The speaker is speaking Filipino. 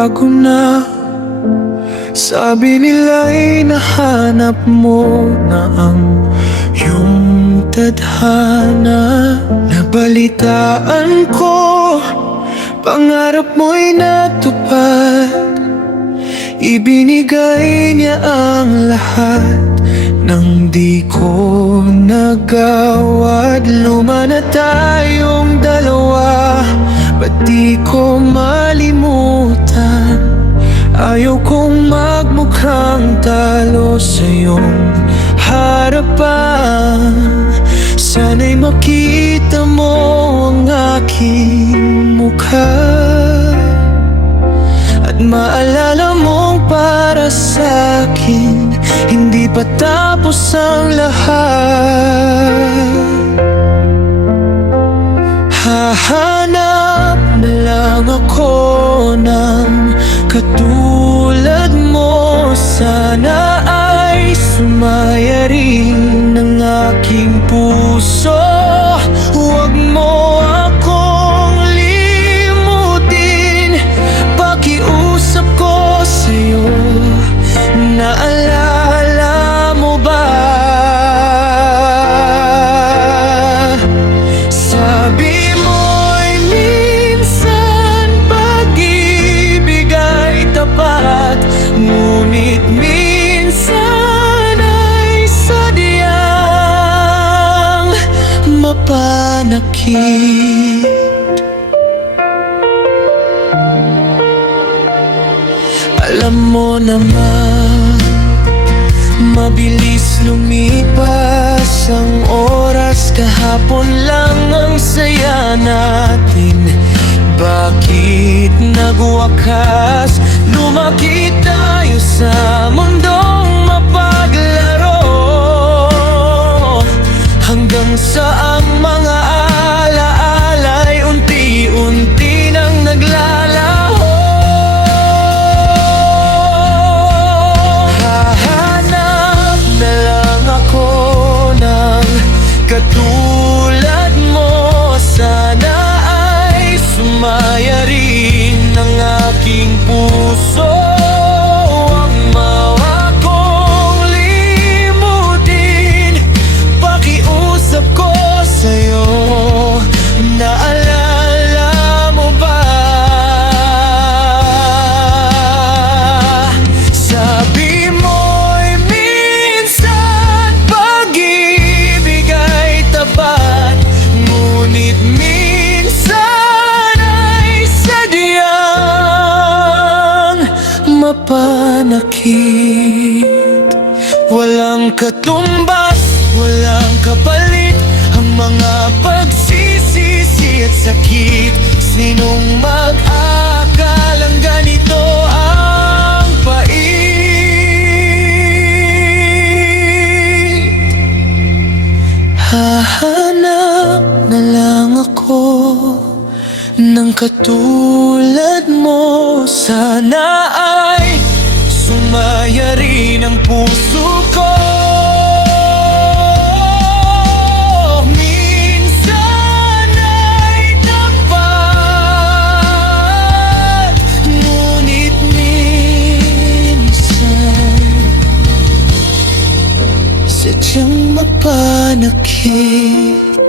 nagbago na. Sabi nila'y nahanap mo na ang iyong tadhana. Nabalitaan ko, pangarap mo'y natupad. Ibinigay niya ang lahat nang di ko nagawad. Luma na tayong dalawa, ba't di ko malimutan? Ayaw kong magmukhang talo sa iyong harapan. Sana'y makita mo ang aking mukha at maalala mong para sa'kin hindi pa tapos ang lahat. Hahanap na lang ako ng katulad mo. Sana ay sumaya rin ng aking puso. Huwag mo akong limutin. Pakiusap ko sa'yo, naalala mo ba? Sabi mo'y minsan pag-ibig ay tapat, ngunit minsan ay sadyang mapanakit. Alam mo naman, mabilis lumipas ang oras. Kahapon lang ang saya natin, bakit nagwakas? Lumaki tayo sa mundong mapaglaro, hanggang sa ang mga alaala'y unti-unti nang naglalaho. Hahanap na lang ako ng katulad mo. Sana ay sumaya rin ng aking puso. Huwag mo akong limutin. Pakiusap ko sa'yo, naalala mo ba? Sabi mo'y minsan pag-ibig ay tapat, ngunit minsan ay sadyang mapanakit. Walang katumbas, walang kapalit ang mga pagsisisi at sakit. Sinong mag-akalang ganito ang pait? Hahanap na lang ako ng katulad mo. Sana ay sumaya rin ang puso ko. Minsan ay tapat, ngunit minsan sadyang mapanakit.